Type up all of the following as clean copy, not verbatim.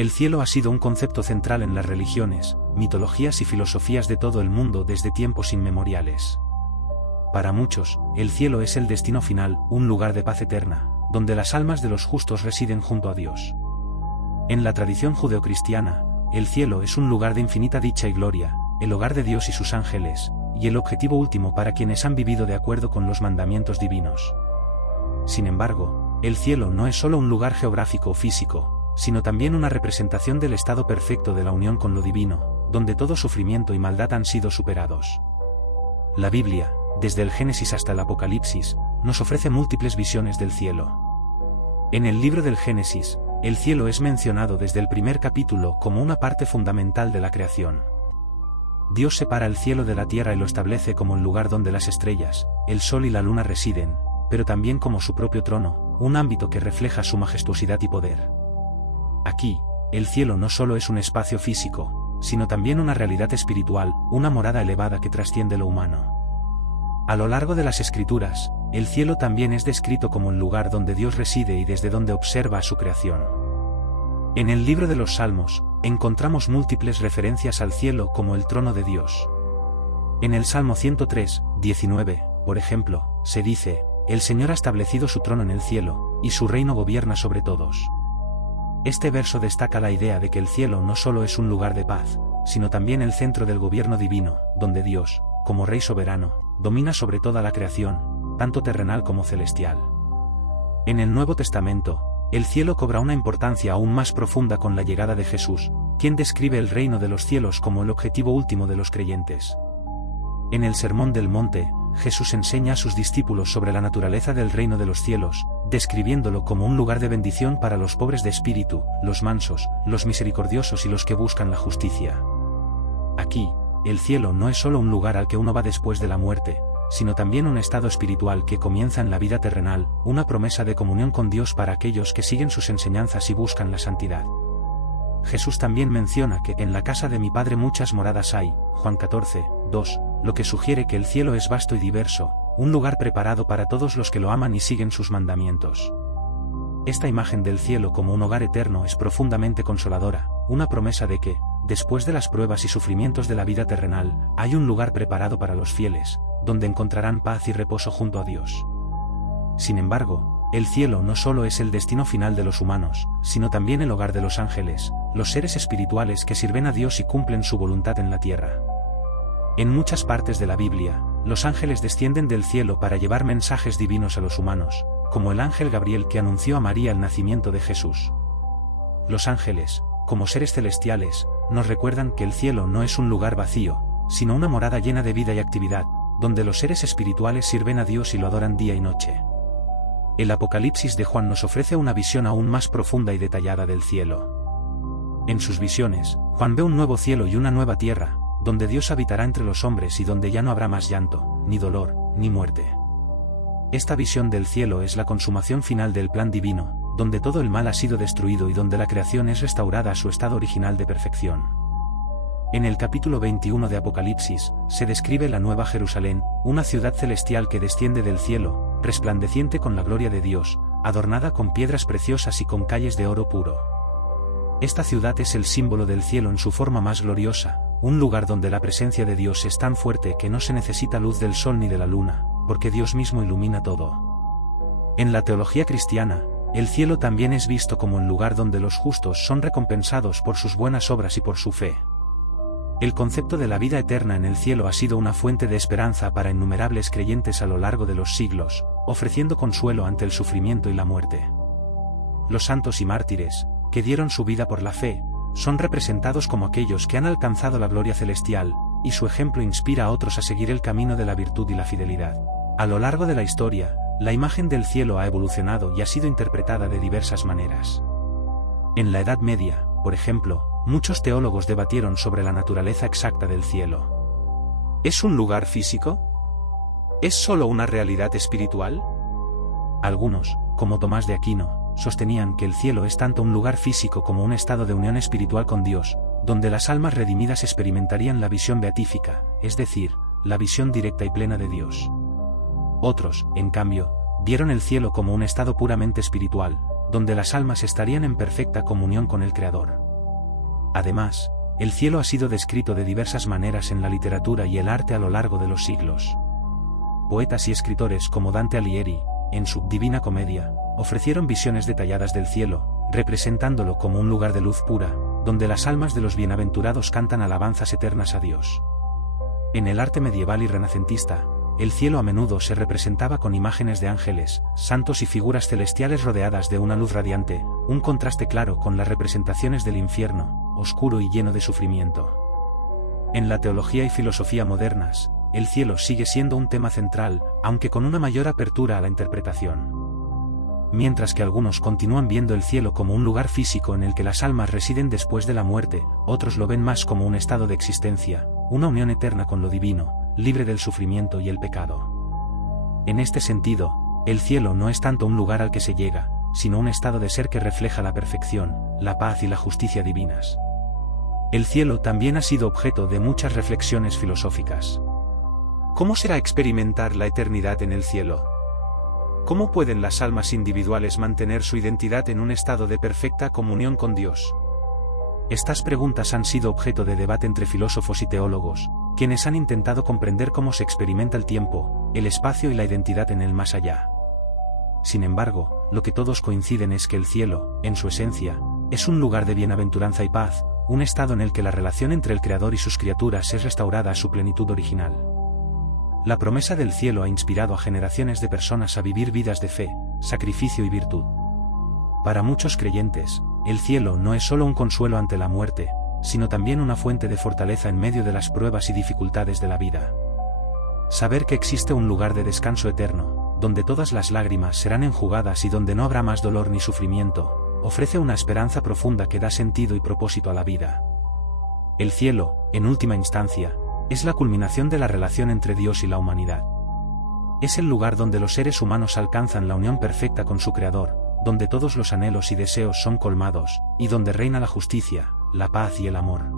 El cielo ha sido un concepto central en las religiones, mitologías y filosofías de todo el mundo desde tiempos inmemoriales. Para muchos, el cielo es el destino final, un lugar de paz eterna, donde las almas de los justos residen junto a Dios. En la tradición judeocristiana, el cielo es un lugar de infinita dicha y gloria, el hogar de Dios y sus ángeles, y el objetivo último para quienes han vivido de acuerdo con los mandamientos divinos. Sin embargo, el cielo no es solo un lugar geográfico o físico, sino también una representación del estado perfecto de la unión con lo divino, donde todo sufrimiento y maldad han sido superados. La Biblia, desde el Génesis hasta el Apocalipsis, nos ofrece múltiples visiones del cielo. En el libro del Génesis, el cielo es mencionado desde el primer capítulo como una parte fundamental de la creación. Dios separa el cielo de la tierra y lo establece como el lugar donde las estrellas, el sol y la luna residen, pero también como su propio trono, un ámbito que refleja su majestuosidad y poder. Aquí, el cielo no solo es un espacio físico, sino también una realidad espiritual, una morada elevada que trasciende lo humano. A lo largo de las Escrituras, el cielo también es descrito como el lugar donde Dios reside y desde donde observa a su creación. En el libro de los Salmos, encontramos múltiples referencias al cielo como el trono de Dios. En el Salmo 103, 19, por ejemplo, se dice: «El Señor ha establecido su trono en el cielo, y su reino gobierna sobre todos». Este verso destaca la idea de que el cielo no solo es un lugar de paz, sino también el centro del gobierno divino, donde Dios, como Rey soberano, domina sobre toda la creación, tanto terrenal como celestial. En el Nuevo Testamento, el cielo cobra una importancia aún más profunda con la llegada de Jesús, quien describe el reino de los cielos como el objetivo último de los creyentes. En el Sermón del Monte, Jesús enseña a sus discípulos sobre la naturaleza del reino de los cielos, describiéndolo como un lugar de bendición para los pobres de espíritu, los mansos, los misericordiosos y los que buscan la justicia. Aquí, el cielo no es solo un lugar al que uno va después de la muerte, sino también un estado espiritual que comienza en la vida terrenal, una promesa de comunión con Dios para aquellos que siguen sus enseñanzas y buscan la santidad. Jesús también menciona que en la casa de mi Padre muchas moradas hay, Juan 14, 2, lo que sugiere que el cielo es vasto y diverso, un lugar preparado para todos los que lo aman y siguen sus mandamientos. Esta imagen del cielo como un hogar eterno es profundamente consoladora, una promesa de que, después de las pruebas y sufrimientos de la vida terrenal, hay un lugar preparado para los fieles, donde encontrarán paz y reposo junto a Dios. Sin embargo, el cielo no solo es el destino final de los humanos, sino también el hogar de los ángeles, los seres espirituales que sirven a Dios y cumplen su voluntad en la tierra. En muchas partes de la Biblia, los ángeles descienden del cielo para llevar mensajes divinos a los humanos, como el ángel Gabriel que anunció a María el nacimiento de Jesús. Los ángeles, como seres celestiales, nos recuerdan que el cielo no es un lugar vacío, sino una morada llena de vida y actividad, donde los seres espirituales sirven a Dios y lo adoran día y noche. El Apocalipsis de Juan nos ofrece una visión aún más profunda y detallada del cielo. En sus visiones, Juan ve un nuevo cielo y una nueva tierra, donde Dios habitará entre los hombres y donde ya no habrá más llanto, ni dolor, ni muerte. Esta visión del cielo es la consumación final del plan divino, donde todo el mal ha sido destruido y donde la creación es restaurada a su estado original de perfección. En el capítulo 21 de Apocalipsis, se describe la Nueva Jerusalén, una ciudad celestial que desciende del cielo, resplandeciente con la gloria de Dios, adornada con piedras preciosas y con calles de oro puro. Esta ciudad es el símbolo del cielo en su forma más gloriosa, un lugar donde la presencia de Dios es tan fuerte que no se necesita luz del sol ni de la luna, porque Dios mismo ilumina todo. En la teología cristiana, el cielo también es visto como el lugar donde los justos son recompensados por sus buenas obras y por su fe. El concepto de la vida eterna en el cielo ha sido una fuente de esperanza para innumerables creyentes a lo largo de los siglos, ofreciendo consuelo ante el sufrimiento y la muerte. Los santos y mártires, que dieron su vida por la fe, son representados como aquellos que han alcanzado la gloria celestial, y su ejemplo inspira a otros a seguir el camino de la virtud y la fidelidad. A lo largo de la historia, la imagen del cielo ha evolucionado y ha sido interpretada de diversas maneras. En la Edad Media, por ejemplo, muchos teólogos debatieron sobre la naturaleza exacta del cielo. ¿Es un lugar físico? ¿Es solo una realidad espiritual? Algunos, como Tomás de Aquino, sostenían que el cielo es tanto un lugar físico como un estado de unión espiritual con Dios, donde las almas redimidas experimentarían la visión beatífica, es decir, la visión directa y plena de Dios. Otros, en cambio, vieron el cielo como un estado puramente espiritual, donde las almas estarían en perfecta comunión con el Creador. Además, el cielo ha sido descrito de diversas maneras en la literatura y el arte a lo largo de los siglos. Poetas y escritores como Dante Alighieri, en su Divina Comedia, ofrecieron visiones detalladas del cielo, representándolo como un lugar de luz pura, donde las almas de los bienaventurados cantan alabanzas eternas a Dios. En el arte medieval y renacentista, el cielo a menudo se representaba con imágenes de ángeles, santos y figuras celestiales rodeadas de una luz radiante, un contraste claro con las representaciones del infierno, oscuro y lleno de sufrimiento. En la teología y filosofía modernas, el cielo sigue siendo un tema central, aunque con una mayor apertura a la interpretación. Mientras que algunos continúan viendo el cielo como un lugar físico en el que las almas residen después de la muerte, otros lo ven más como un estado de existencia, una unión eterna con lo divino, libre del sufrimiento y el pecado. En este sentido, el cielo no es tanto un lugar al que se llega, sino un estado de ser que refleja la perfección, la paz y la justicia divinas. El cielo también ha sido objeto de muchas reflexiones filosóficas. ¿Cómo será experimentar la eternidad en el cielo? ¿Cómo pueden las almas individuales mantener su identidad en un estado de perfecta comunión con Dios? Estas preguntas han sido objeto de debate entre filósofos y teólogos, quienes han intentado comprender cómo se experimenta el tiempo, el espacio y la identidad en el más allá. Sin embargo, lo que todos coinciden es que el cielo, en su esencia, es un lugar de bienaventuranza y paz, un estado en el que la relación entre el Creador y sus criaturas es restaurada a su plenitud original. La promesa del cielo ha inspirado a generaciones de personas a vivir vidas de fe, sacrificio y virtud. Para muchos creyentes, el cielo no es solo un consuelo ante la muerte, sino también una fuente de fortaleza en medio de las pruebas y dificultades de la vida. Saber que existe un lugar de descanso eterno, donde todas las lágrimas serán enjugadas y donde no habrá más dolor ni sufrimiento, ofrece una esperanza profunda que da sentido y propósito a la vida. El cielo, en última instancia, es la culminación de la relación entre Dios y la humanidad. Es el lugar donde los seres humanos alcanzan la unión perfecta con su Creador, donde todos los anhelos y deseos son colmados, y donde reina la justicia, la paz y el amor.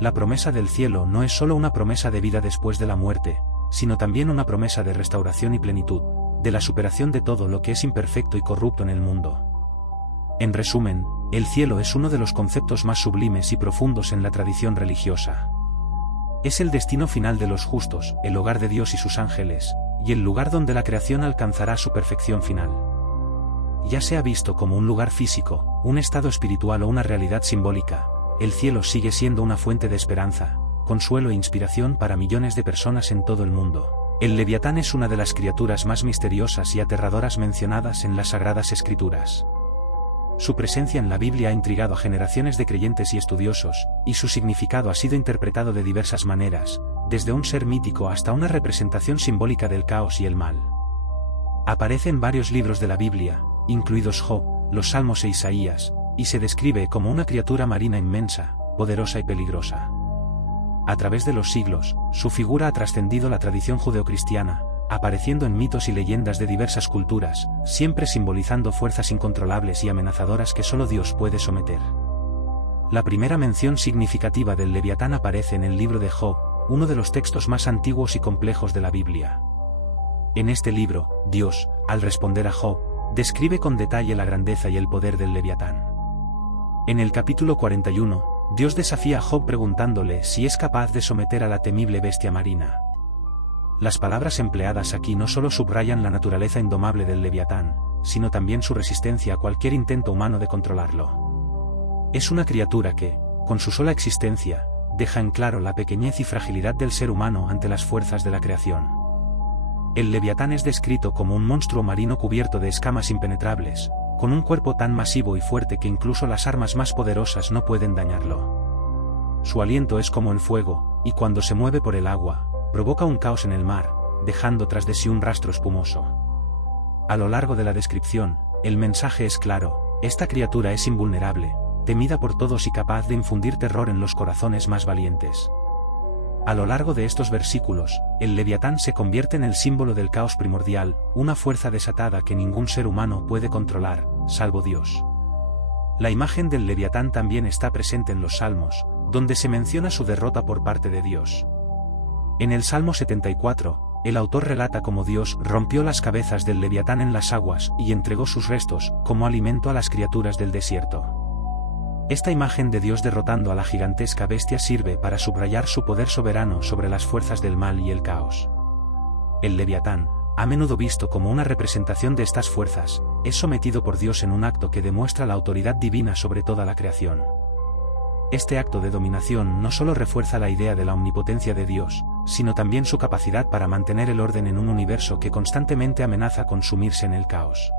La promesa del cielo no es solo una promesa de vida después de la muerte, sino también una promesa de restauración y plenitud, de la superación de todo lo que es imperfecto y corrupto en el mundo. En resumen, el cielo es uno de los conceptos más sublimes y profundos en la tradición religiosa. Es el destino final de los justos, el hogar de Dios y sus ángeles, y el lugar donde la creación alcanzará su perfección final. Ya sea visto como un lugar físico, un estado espiritual o una realidad simbólica, el cielo sigue siendo una fuente de esperanza, consuelo e inspiración para millones de personas en todo el mundo. El Leviatán es una de las criaturas más misteriosas y aterradoras mencionadas en las Sagradas Escrituras. Su presencia en la Biblia ha intrigado a generaciones de creyentes y estudiosos, y su significado ha sido interpretado de diversas maneras, desde un ser mítico hasta una representación simbólica del caos y el mal. Aparece en varios libros de la Biblia, incluidos Job, los Salmos e Isaías, y se describe como una criatura marina inmensa, poderosa y peligrosa. A través de los siglos, su figura ha trascendido la tradición judeocristiana, apareciendo en mitos y leyendas de diversas culturas, siempre simbolizando fuerzas incontrolables y amenazadoras que solo Dios puede someter. La primera mención significativa del Leviatán aparece en el libro de Job, uno de los textos más antiguos y complejos de la Biblia. En este libro, Dios, al responder a Job, describe con detalle la grandeza y el poder del Leviatán. En el capítulo 41, Dios desafía a Job preguntándole si es capaz de someter a la temible bestia marina. Las palabras empleadas aquí no solo subrayan la naturaleza indomable del Leviatán, sino también su resistencia a cualquier intento humano de controlarlo. Es una criatura que, con su sola existencia, deja en claro la pequeñez y fragilidad del ser humano ante las fuerzas de la creación. El Leviatán es descrito como un monstruo marino cubierto de escamas impenetrables, con un cuerpo tan masivo y fuerte que incluso las armas más poderosas no pueden dañarlo. Su aliento es como el fuego, y cuando se mueve por el agua, provoca un caos en el mar, dejando tras de sí un rastro espumoso. A lo largo de la descripción, el mensaje es claro: esta criatura es invulnerable, temida por todos y capaz de infundir terror en los corazones más valientes. A lo largo de estos versículos, el Leviatán se convierte en el símbolo del caos primordial, una fuerza desatada que ningún ser humano puede controlar, salvo Dios. La imagen del Leviatán también está presente en los Salmos, donde se menciona su derrota por parte de Dios. En el Salmo 74, el autor relata cómo Dios rompió las cabezas del Leviatán en las aguas y entregó sus restos como alimento a las criaturas del desierto. Esta imagen de Dios derrotando a la gigantesca bestia sirve para subrayar su poder soberano sobre las fuerzas del mal y el caos. El Leviatán, a menudo visto como una representación de estas fuerzas, es sometido por Dios en un acto que demuestra la autoridad divina sobre toda la creación. Este acto de dominación no solo refuerza la idea de la omnipotencia de Dios, sino también su capacidad para mantener el orden en un universo que constantemente amenaza con sumirse en el caos.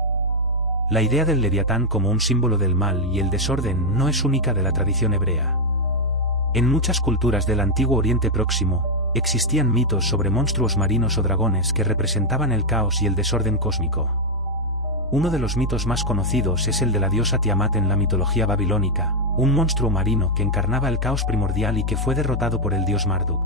La idea del Leviatán como un símbolo del mal y el desorden no es única de la tradición hebrea. En muchas culturas del antiguo Oriente Próximo, existían mitos sobre monstruos marinos o dragones que representaban el caos y el desorden cósmico. Uno de los mitos más conocidos es el de la diosa Tiamat en la mitología babilónica, un monstruo marino que encarnaba el caos primordial y que fue derrotado por el dios Marduk.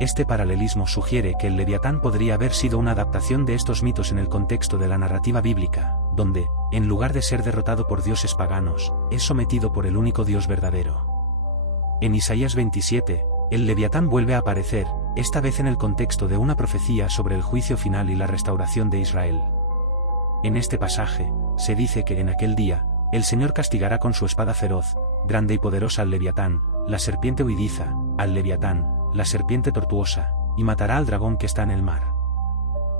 Este paralelismo sugiere que el Leviatán podría haber sido una adaptación de estos mitos en el contexto de la narrativa bíblica, donde, en lugar de ser derrotado por dioses paganos, es sometido por el único Dios verdadero. En Isaías 27, el Leviatán vuelve a aparecer, esta vez en el contexto de una profecía sobre el juicio final y la restauración de Israel. En este pasaje, se dice que en aquel día, el Señor castigará con su espada feroz, grande y poderosa al Leviatán, la serpiente huidiza, al Leviatán, la serpiente tortuosa, y matará al dragón que está en el mar.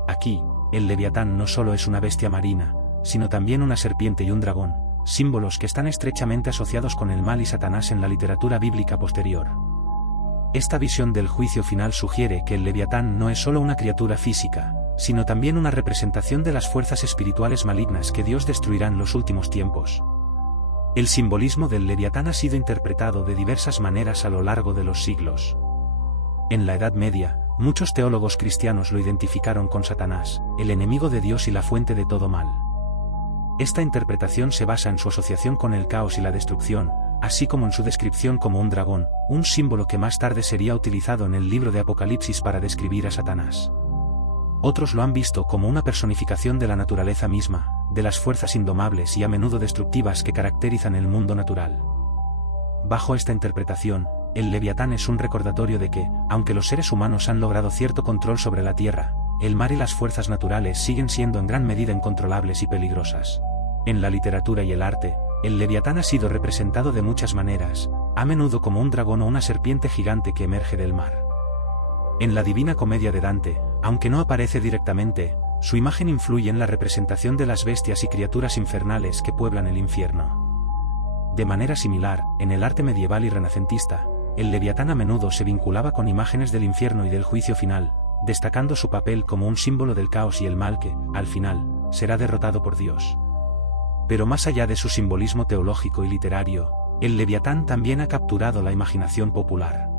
Aquí, el Leviatán no solo es una bestia marina, sino también una serpiente y un dragón, símbolos que están estrechamente asociados con el mal y Satanás en la literatura bíblica posterior. Esta visión del juicio final sugiere que el Leviatán no es solo una criatura física, sino también una representación de las fuerzas espirituales malignas que Dios destruirá en los últimos tiempos. El simbolismo del Leviatán ha sido interpretado de diversas maneras a lo largo de los siglos. En la Edad Media, muchos teólogos cristianos lo identificaron con Satanás, el enemigo de Dios y la fuente de todo mal. Esta interpretación se basa en su asociación con el caos y la destrucción, así como en su descripción como un dragón, un símbolo que más tarde sería utilizado en el libro de Apocalipsis para describir a Satanás. Otros lo han visto como una personificación de la naturaleza misma, de las fuerzas indomables y a menudo destructivas que caracterizan el mundo natural. Bajo esta interpretación, el Leviatán es un recordatorio de que, aunque los seres humanos han logrado cierto control sobre la Tierra, el mar y las fuerzas naturales siguen siendo en gran medida incontrolables y peligrosas. En la literatura y el arte, el Leviatán ha sido representado de muchas maneras, a menudo como un dragón o una serpiente gigante que emerge del mar. En la Divina Comedia de Dante, aunque no aparece directamente, su imagen influye en la representación de las bestias y criaturas infernales que pueblan el infierno. De manera similar, en el arte medieval y renacentista, el Leviatán a menudo se vinculaba con imágenes del infierno y del juicio final, destacando su papel como un símbolo del caos y el mal que, al final, será derrotado por Dios. Pero más allá de su simbolismo teológico y literario, el Leviatán también ha capturado la imaginación popular.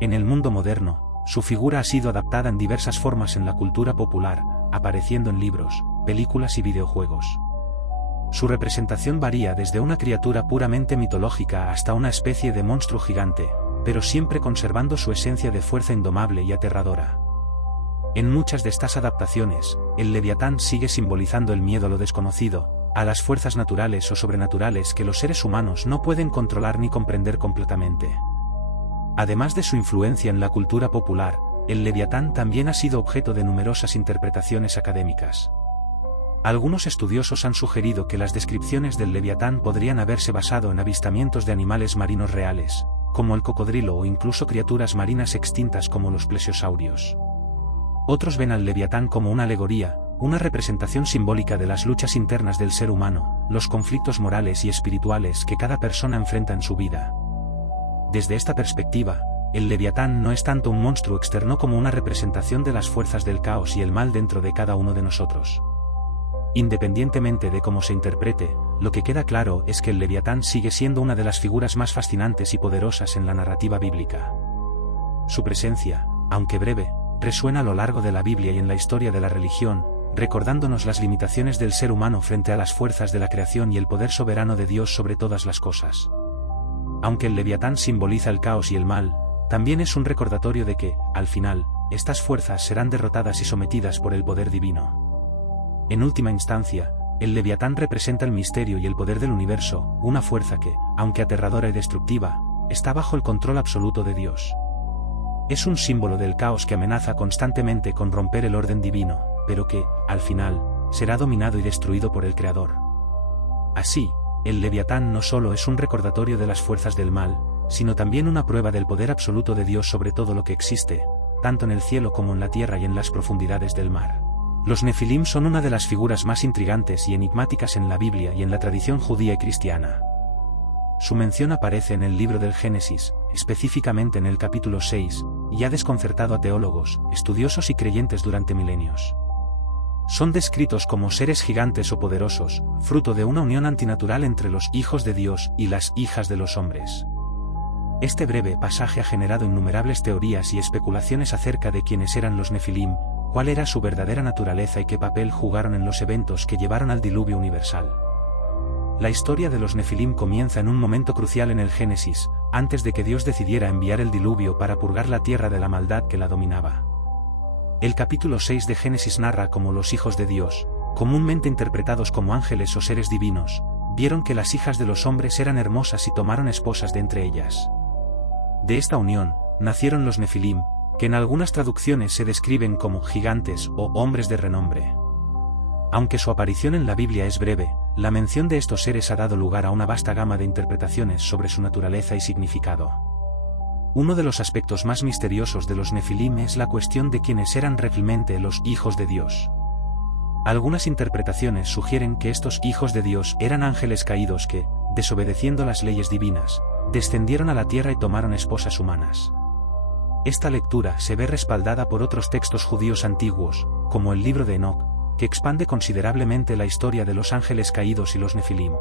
En el mundo moderno, su figura ha sido adaptada en diversas formas en la cultura popular, apareciendo en libros, películas y videojuegos. Su representación varía desde una criatura puramente mitológica hasta una especie de monstruo gigante, pero siempre conservando su esencia de fuerza indomable y aterradora. En muchas de estas adaptaciones, el Leviatán sigue simbolizando el miedo a lo desconocido, a las fuerzas naturales o sobrenaturales que los seres humanos no pueden controlar ni comprender completamente. Además de su influencia en la cultura popular, el Leviatán también ha sido objeto de numerosas interpretaciones académicas. Algunos estudiosos han sugerido que las descripciones del Leviatán podrían haberse basado en avistamientos de animales marinos reales, como el cocodrilo o incluso criaturas marinas extintas como los plesiosaurios. Otros ven al Leviatán como una alegoría, una representación simbólica de las luchas internas del ser humano, los conflictos morales y espirituales que cada persona enfrenta en su vida. Desde esta perspectiva, el Leviatán no es tanto un monstruo externo como una representación de las fuerzas del caos y el mal dentro de cada uno de nosotros. Independientemente de cómo se interprete, lo que queda claro es que el Leviatán sigue siendo una de las figuras más fascinantes y poderosas en la narrativa bíblica. Su presencia, aunque breve, resuena a lo largo de la Biblia y en la historia de la religión, recordándonos las limitaciones del ser humano frente a las fuerzas de la creación y el poder soberano de Dios sobre todas las cosas. Aunque el Leviatán simboliza el caos y el mal, también es un recordatorio de que, al final, estas fuerzas serán derrotadas y sometidas por el poder divino. En última instancia, el Leviatán representa el misterio y el poder del universo, una fuerza que, aunque aterradora y destructiva, está bajo el control absoluto de Dios. Es un símbolo del caos que amenaza constantemente con romper el orden divino, pero que, al final, será dominado y destruido por el Creador. Así, el Leviatán no solo es un recordatorio de las fuerzas del mal, sino también una prueba del poder absoluto de Dios sobre todo lo que existe, tanto en el cielo como en la tierra y en las profundidades del mar. Los Nefilim son una de las figuras más intrigantes y enigmáticas en la Biblia y en la tradición judía y cristiana. Su mención aparece en el libro del Génesis, específicamente en el capítulo 6, y ha desconcertado a teólogos, estudiosos y creyentes durante milenios. Son descritos como seres gigantes o poderosos, fruto de una unión antinatural entre los hijos de Dios y las hijas de los hombres. Este breve pasaje ha generado innumerables teorías y especulaciones acerca de quiénes eran los Nefilim, cuál era su verdadera naturaleza y qué papel jugaron en los eventos que llevaron al diluvio universal. La historia de los Nefilim comienza en un momento crucial en el Génesis, antes de que Dios decidiera enviar el diluvio para purgar la tierra de la maldad que la dominaba. El capítulo 6 de Génesis narra cómo los hijos de Dios, comúnmente interpretados como ángeles o seres divinos, vieron que las hijas de los hombres eran hermosas y tomaron esposas de entre ellas. De esta unión, nacieron los Nefilim, que en algunas traducciones se describen como gigantes o hombres de renombre. Aunque su aparición en la Biblia es breve, la mención de estos seres ha dado lugar a una vasta gama de interpretaciones sobre su naturaleza y significado. Uno de los aspectos más misteriosos de los Nefilim es la cuestión de quiénes eran realmente los hijos de Dios. Algunas interpretaciones sugieren que estos hijos de Dios eran ángeles caídos que, desobedeciendo las leyes divinas, descendieron a la tierra y tomaron esposas humanas. Esta lectura se ve respaldada por otros textos judíos antiguos, como el libro de Enoc, que expande considerablemente la historia de los ángeles caídos y los Nefilim.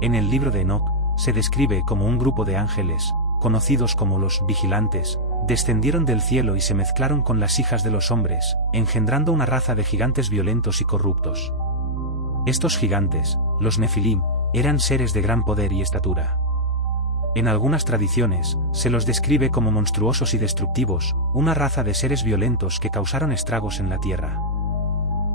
En el libro de Enoc, se describe como un grupo de ángeles, conocidos como los vigilantes, descendieron del cielo y se mezclaron con las hijas de los hombres, engendrando una raza de gigantes violentos y corruptos. Estos gigantes, los Nefilim, eran seres de gran poder y estatura. En algunas tradiciones, se los describe como monstruosos y destructivos, una raza de seres violentos que causaron estragos en la tierra.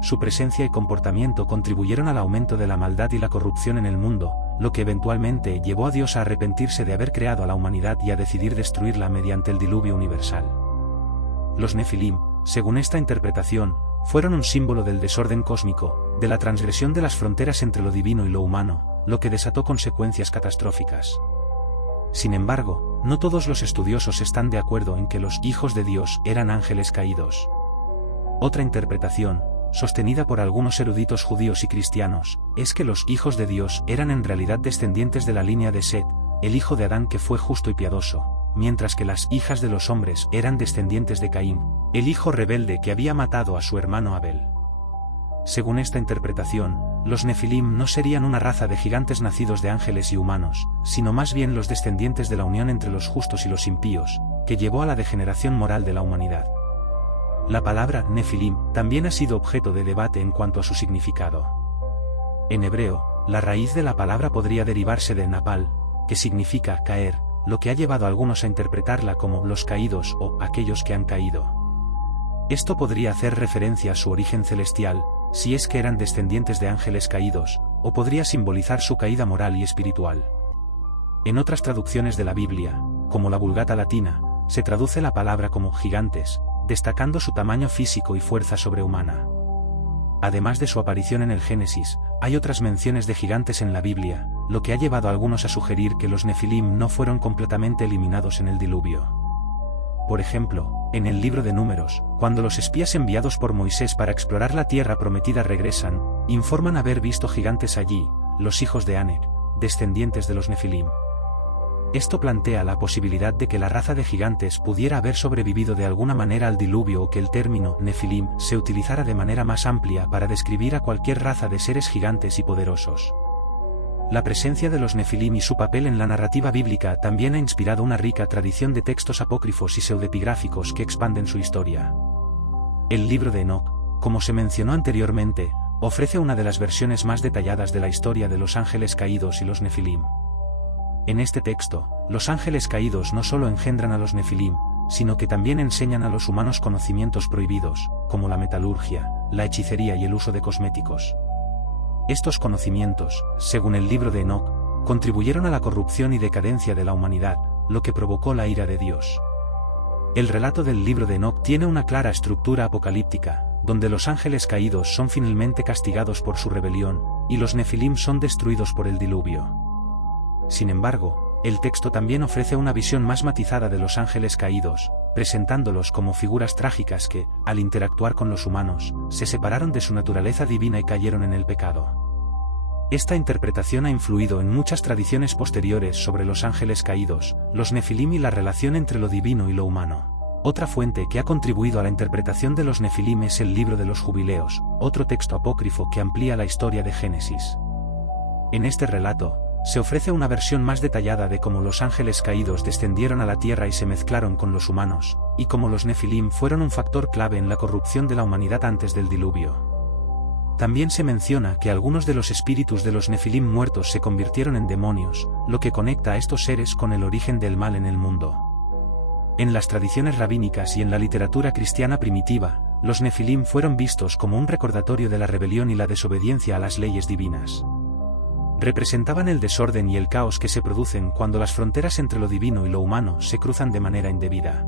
Su presencia y comportamiento contribuyeron al aumento de la maldad y la corrupción en el mundo, lo que eventualmente llevó a Dios a arrepentirse de haber creado a la humanidad y a decidir destruirla mediante el diluvio universal. Los Nefilim, según esta interpretación, fueron un símbolo del desorden cósmico, de la transgresión de las fronteras entre lo divino y lo humano, lo que desató consecuencias catastróficas. Sin embargo, no todos los estudiosos están de acuerdo en que los hijos de Dios eran ángeles caídos. Otra interpretación, sostenida por algunos eruditos judíos y cristianos, es que los hijos de Dios eran en realidad descendientes de la línea de Set, el hijo de Adán que fue justo y piadoso, mientras que las hijas de los hombres eran descendientes de Caín, el hijo rebelde que había matado a su hermano Abel. Según esta interpretación, los Nefilim no serían una raza de gigantes nacidos de ángeles y humanos, sino más bien los descendientes de la unión entre los justos y los impíos, que llevó a la degeneración moral de la humanidad. La palabra Nefilim también ha sido objeto de debate en cuanto a su significado. En hebreo, la raíz de la palabra podría derivarse de napal, que significa caer, lo que ha llevado a algunos a interpretarla como los caídos o aquellos que han caído. Esto podría hacer referencia a su origen celestial, si es que eran descendientes de ángeles caídos, o podría simbolizar su caída moral y espiritual. En otras traducciones de la Biblia, como la Vulgata latina, se traduce la palabra como gigantes, destacando su tamaño físico y fuerza sobrehumana. Además de su aparición en el Génesis, hay otras menciones de gigantes en la Biblia, lo que ha llevado a algunos a sugerir que los Nefilim no fueron completamente eliminados en el diluvio. Por ejemplo, en el libro de Números, cuando los espías enviados por Moisés para explorar la tierra prometida regresan, informan haber visto gigantes allí, los hijos de Anek, descendientes de los Nefilim. Esto plantea la posibilidad de que la raza de gigantes pudiera haber sobrevivido de alguna manera al diluvio o que el término Nefilim se utilizara de manera más amplia para describir a cualquier raza de seres gigantes y poderosos. La presencia de los Nefilim y su papel en la narrativa bíblica también ha inspirado una rica tradición de textos apócrifos y pseudepigráficos que expanden su historia. El libro de Enoc, como se mencionó anteriormente, ofrece una de las versiones más detalladas de la historia de los ángeles caídos y los Nefilim. En este texto, los ángeles caídos no solo engendran a los Nefilim, sino que también enseñan a los humanos conocimientos prohibidos, como la metalurgia, la hechicería y el uso de cosméticos. Estos conocimientos, según el libro de Enoc, contribuyeron a la corrupción y decadencia de la humanidad, lo que provocó la ira de Dios. El relato del libro de Enoc tiene una clara estructura apocalíptica, donde los ángeles caídos son finalmente castigados por su rebelión, y los nefilim son destruidos por el diluvio. Sin embargo, el texto también ofrece una visión más matizada de los ángeles caídos, presentándolos como figuras trágicas que, al interactuar con los humanos, se separaron de su naturaleza divina y cayeron en el pecado. Esta interpretación ha influido en muchas tradiciones posteriores sobre los ángeles caídos, los nefilim y la relación entre lo divino y lo humano. Otra fuente que ha contribuido a la interpretación de los nefilim es el Libro de los Jubileos, otro texto apócrifo que amplía la historia de Génesis. En este relato, se ofrece una versión más detallada de cómo los ángeles caídos descendieron a la tierra y se mezclaron con los humanos, y cómo los nefilim fueron un factor clave en la corrupción de la humanidad antes del diluvio. También se menciona que algunos de los espíritus de los nefilim muertos se convirtieron en demonios, lo que conecta a estos seres con el origen del mal en el mundo. En las tradiciones rabínicas y en la literatura cristiana primitiva, los nefilim fueron vistos como un recordatorio de la rebelión y la desobediencia a las leyes divinas. Representaban el desorden y el caos que se producen cuando las fronteras entre lo divino y lo humano se cruzan de manera indebida.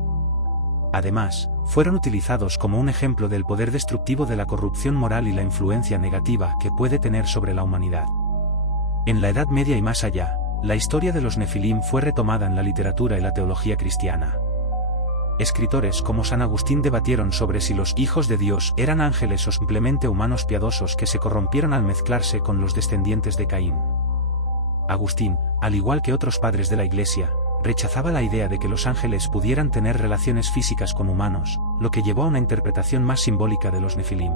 Además, fueron utilizados como un ejemplo del poder destructivo de la corrupción moral y la influencia negativa que puede tener sobre la humanidad. En la Edad Media y más allá, la historia de los nefilim fue retomada en la literatura y la teología cristiana. Escritores como San Agustín debatieron sobre si los hijos de Dios eran ángeles o simplemente humanos piadosos que se corrompieron al mezclarse con los descendientes de Caín. Agustín, al igual que otros padres de la Iglesia, rechazaba la idea de que los ángeles pudieran tener relaciones físicas con humanos, lo que llevó a una interpretación más simbólica de los nefilim.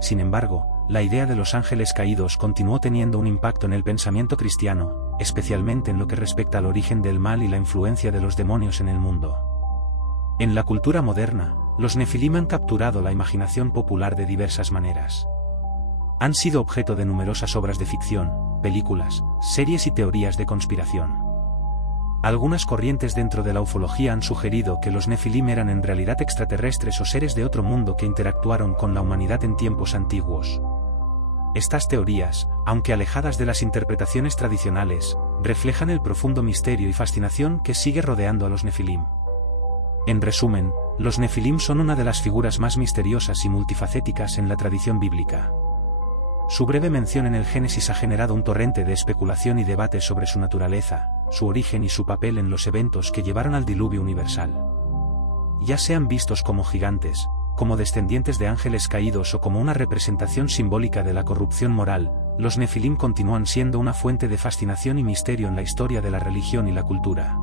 Sin embargo, la idea de los ángeles caídos continuó teniendo un impacto en el pensamiento cristiano, especialmente en lo que respecta al origen del mal y la influencia de los demonios en el mundo. En la cultura moderna, los nefilim han capturado la imaginación popular de diversas maneras. Han sido objeto de numerosas obras de ficción, películas, series y teorías de conspiración. Algunas corrientes dentro de la ufología han sugerido que los nefilim eran en realidad extraterrestres o seres de otro mundo que interactuaron con la humanidad en tiempos antiguos. Estas teorías, aunque alejadas de las interpretaciones tradicionales, reflejan el profundo misterio y fascinación que sigue rodeando a los nefilim. En resumen, los nefilim son una de las figuras más misteriosas y multifacéticas en la tradición bíblica. Su breve mención en el Génesis ha generado un torrente de especulación y debate sobre su naturaleza, su origen y su papel en los eventos que llevaron al diluvio universal. Ya sean vistos como gigantes, como descendientes de ángeles caídos o como una representación simbólica de la corrupción moral, los nefilim continúan siendo una fuente de fascinación y misterio en la historia de la religión y la cultura.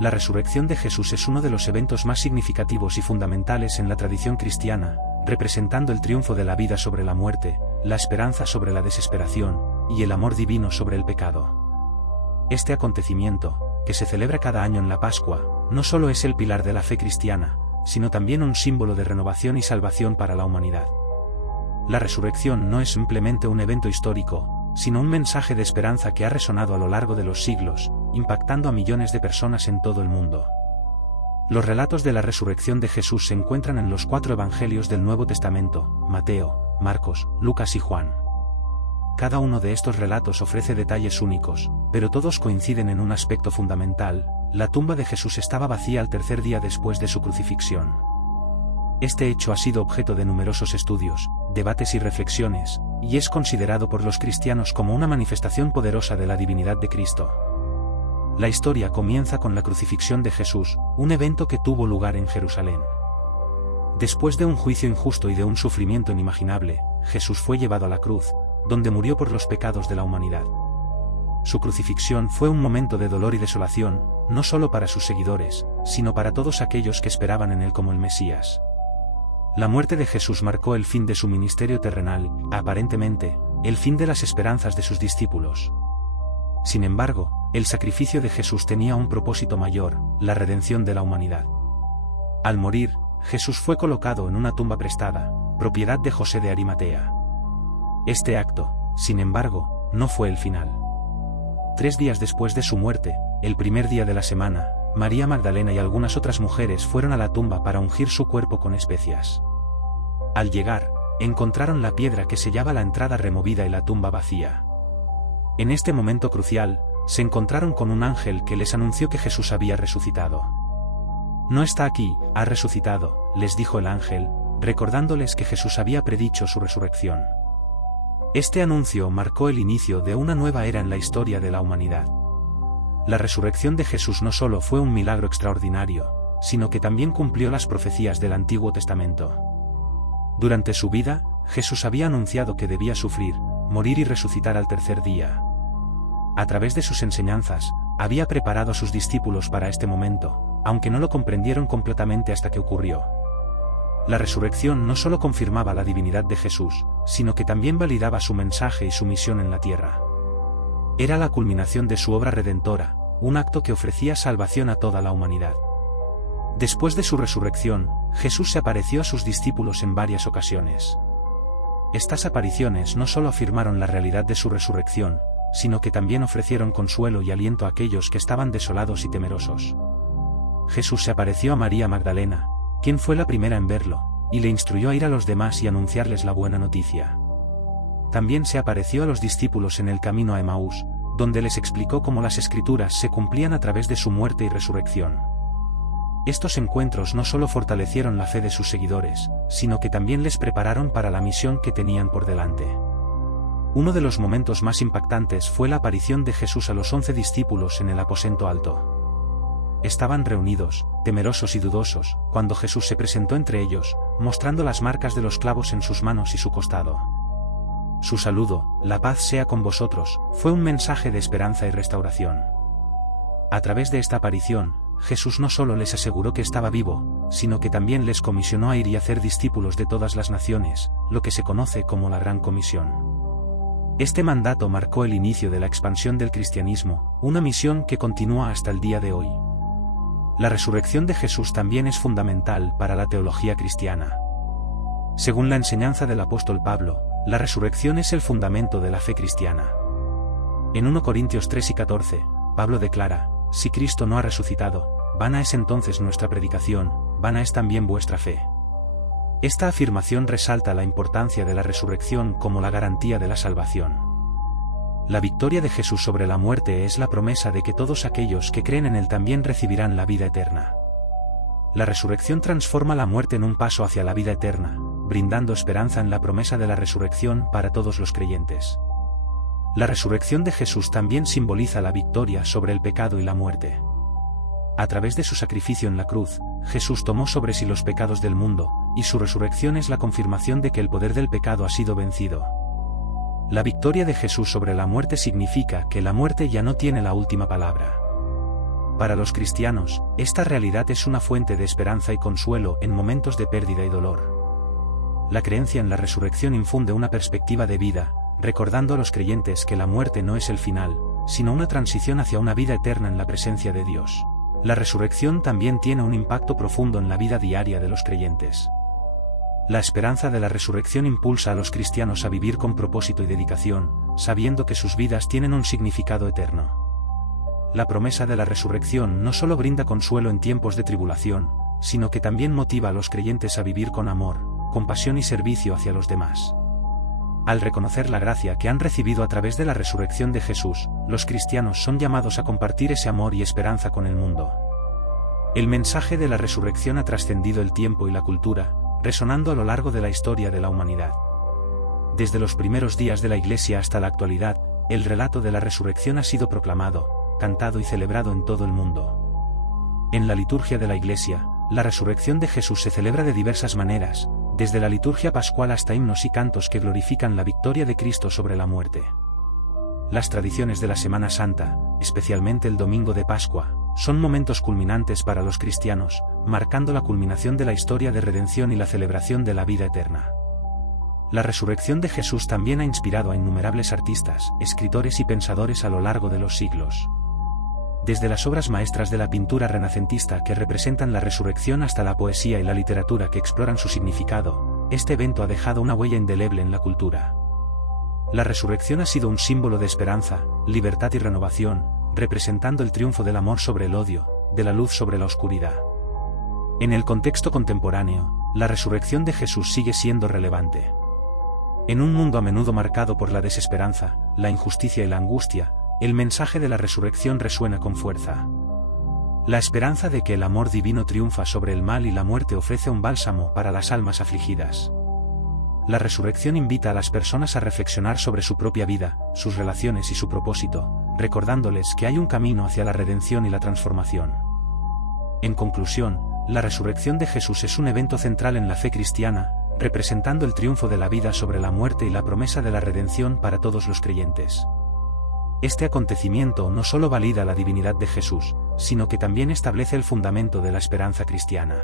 La resurrección de Jesús es uno de los eventos más significativos y fundamentales en la tradición cristiana, representando el triunfo de la vida sobre la muerte, la esperanza sobre la desesperación, y el amor divino sobre el pecado. Este acontecimiento, que se celebra cada año en la Pascua, no solo es el pilar de la fe cristiana, sino también un símbolo de renovación y salvación para la humanidad. La resurrección no es simplemente un evento histórico, sino un mensaje de esperanza que ha resonado a lo largo de los siglos, impactando a millones de personas en todo el mundo. Los relatos de la resurrección de Jesús se encuentran en los 4 evangelios del Nuevo Testamento: Mateo, Marcos, Lucas y Juan. Cada uno de estos relatos ofrece detalles únicos, pero todos coinciden en un aspecto fundamental: la tumba de Jesús estaba vacía al tercer día después de su crucifixión. Este hecho ha sido objeto de numerosos estudios, debates y reflexiones, y es considerado por los cristianos como una manifestación poderosa de la divinidad de Cristo. La historia comienza con la crucifixión de Jesús, un evento que tuvo lugar en Jerusalén. Después de un juicio injusto y de un sufrimiento inimaginable, Jesús fue llevado a la cruz, donde murió por los pecados de la humanidad. Su crucifixión fue un momento de dolor y desolación, no solo para sus seguidores, sino para todos aquellos que esperaban en él como el Mesías. La muerte de Jesús marcó el fin de su ministerio terrenal, aparentemente, el fin de las esperanzas de sus discípulos. Sin embargo, el sacrificio de Jesús tenía un propósito mayor: la redención de la humanidad. Al morir, Jesús fue colocado en una tumba prestada, propiedad de José de Arimatea. Este acto, sin embargo, no fue el final. 3 días después de su muerte, el primer día de la semana, María Magdalena y algunas otras mujeres fueron a la tumba para ungir su cuerpo con especias. Al llegar, encontraron la piedra que sellaba la entrada removida y la tumba vacía. En este momento crucial, se encontraron con un ángel que les anunció que Jesús había resucitado. «No está aquí, ha resucitado», les dijo el ángel, recordándoles que Jesús había predicho su resurrección. Este anuncio marcó el inicio de una nueva era en la historia de la humanidad. La resurrección de Jesús no solo fue un milagro extraordinario, sino que también cumplió las profecías del Antiguo Testamento. Durante su vida, Jesús había anunciado que debía sufrir, morir y resucitar al tercer día. A través de sus enseñanzas, había preparado a sus discípulos para este momento, aunque no lo comprendieron completamente hasta que ocurrió. La resurrección no solo confirmaba la divinidad de Jesús, sino que también validaba su mensaje y su misión en la tierra. Era la culminación de su obra redentora, un acto que ofrecía salvación a toda la humanidad. Después de su resurrección, Jesús se apareció a sus discípulos en varias ocasiones. Estas apariciones no solo afirmaron la realidad de su resurrección, sino que también ofrecieron consuelo y aliento a aquellos que estaban desolados y temerosos. Jesús se apareció a María Magdalena, quien fue la primera en verlo, y le instruyó a ir a los demás y anunciarles la buena noticia. También se apareció a los discípulos en el camino a Emaús, donde les explicó cómo las Escrituras se cumplían a través de su muerte y resurrección. Estos encuentros no solo fortalecieron la fe de sus seguidores, sino que también les prepararon para la misión que tenían por delante. Uno de los momentos más impactantes fue la aparición de Jesús a los 11 discípulos en el aposento alto. Estaban reunidos, temerosos y dudosos, cuando Jesús se presentó entre ellos, mostrando las marcas de los clavos en sus manos y su costado. Su saludo, "La paz sea con vosotros", fue un mensaje de esperanza y restauración. A través de esta aparición, Jesús no solo les aseguró que estaba vivo, sino que también les comisionó a ir y hacer discípulos de todas las naciones, lo que se conoce como la Gran Comisión. Este mandato marcó el inicio de la expansión del cristianismo, una misión que continúa hasta el día de hoy. La resurrección de Jesús también es fundamental para la teología cristiana. Según la enseñanza del apóstol Pablo, la resurrección es el fundamento de la fe cristiana. En 1 Corintios 3 y 14, Pablo declara: "Si Cristo no ha resucitado, vana es entonces nuestra predicación, vana es también vuestra fe". Esta afirmación resalta la importancia de la resurrección como la garantía de la salvación. La victoria de Jesús sobre la muerte es la promesa de que todos aquellos que creen en él también recibirán la vida eterna. La resurrección transforma la muerte en un paso hacia la vida eterna, brindando esperanza en la promesa de la resurrección para todos los creyentes. La resurrección de Jesús también simboliza la victoria sobre el pecado y la muerte. A través de su sacrificio en la cruz, Jesús tomó sobre sí los pecados del mundo, y su resurrección es la confirmación de que el poder del pecado ha sido vencido. La victoria de Jesús sobre la muerte significa que la muerte ya no tiene la última palabra. Para los cristianos, esta realidad es una fuente de esperanza y consuelo en momentos de pérdida y dolor. La creencia en la resurrección infunde una perspectiva de vida, recordando a los creyentes que la muerte no es el final, sino una transición hacia una vida eterna en la presencia de Dios. La resurrección también tiene un impacto profundo en la vida diaria de los creyentes. La esperanza de la resurrección impulsa a los cristianos a vivir con propósito y dedicación, sabiendo que sus vidas tienen un significado eterno. La promesa de la resurrección no solo brinda consuelo en tiempos de tribulación, sino que también motiva a los creyentes a vivir con amor, compasión y servicio hacia los demás. Al reconocer la gracia que han recibido a través de la resurrección de Jesús, los cristianos son llamados a compartir ese amor y esperanza con el mundo. El mensaje de la resurrección ha trascendido el tiempo y la cultura, resonando a lo largo de la historia de la humanidad. Desde los primeros días de la Iglesia hasta la actualidad, el relato de la resurrección ha sido proclamado, cantado y celebrado en todo el mundo. En la liturgia de la Iglesia, la resurrección de Jesús se celebra de diversas maneras, desde la liturgia pascual hasta himnos y cantos que glorifican la victoria de Cristo sobre la muerte. Las tradiciones de la Semana Santa, especialmente el Domingo de Pascua, son momentos culminantes para los cristianos, marcando la culminación de la historia de redención y la celebración de la vida eterna. La resurrección de Jesús también ha inspirado a innumerables artistas, escritores y pensadores a lo largo de los siglos. Desde las obras maestras de la pintura renacentista que representan la resurrección hasta la poesía y la literatura que exploran su significado, este evento ha dejado una huella indeleble en la cultura. La resurrección ha sido un símbolo de esperanza, libertad y renovación, representando el triunfo del amor sobre el odio, de la luz sobre la oscuridad. En el contexto contemporáneo, la resurrección de Jesús sigue siendo relevante. En un mundo a menudo marcado por la desesperanza, la injusticia y la angustia, el mensaje de la resurrección resuena con fuerza. La esperanza de que el amor divino triunfa sobre el mal y la muerte ofrece un bálsamo para las almas afligidas. La resurrección invita a las personas a reflexionar sobre su propia vida, sus relaciones y su propósito, recordándoles que hay un camino hacia la redención y la transformación. En conclusión, la resurrección de Jesús es un evento central en la fe cristiana, representando el triunfo de la vida sobre la muerte y la promesa de la redención para todos los creyentes. Este acontecimiento no solo valida la divinidad de Jesús, sino que también establece el fundamento de la esperanza cristiana.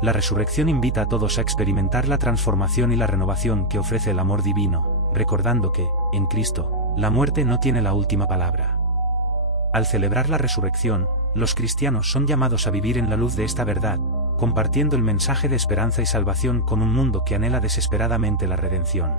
La resurrección invita a todos a experimentar la transformación y la renovación que ofrece el amor divino, recordando que, en Cristo, la muerte no tiene la última palabra. Al celebrar la resurrección, los cristianos son llamados a vivir en la luz de esta verdad, compartiendo el mensaje de esperanza y salvación con un mundo que anhela desesperadamente la redención.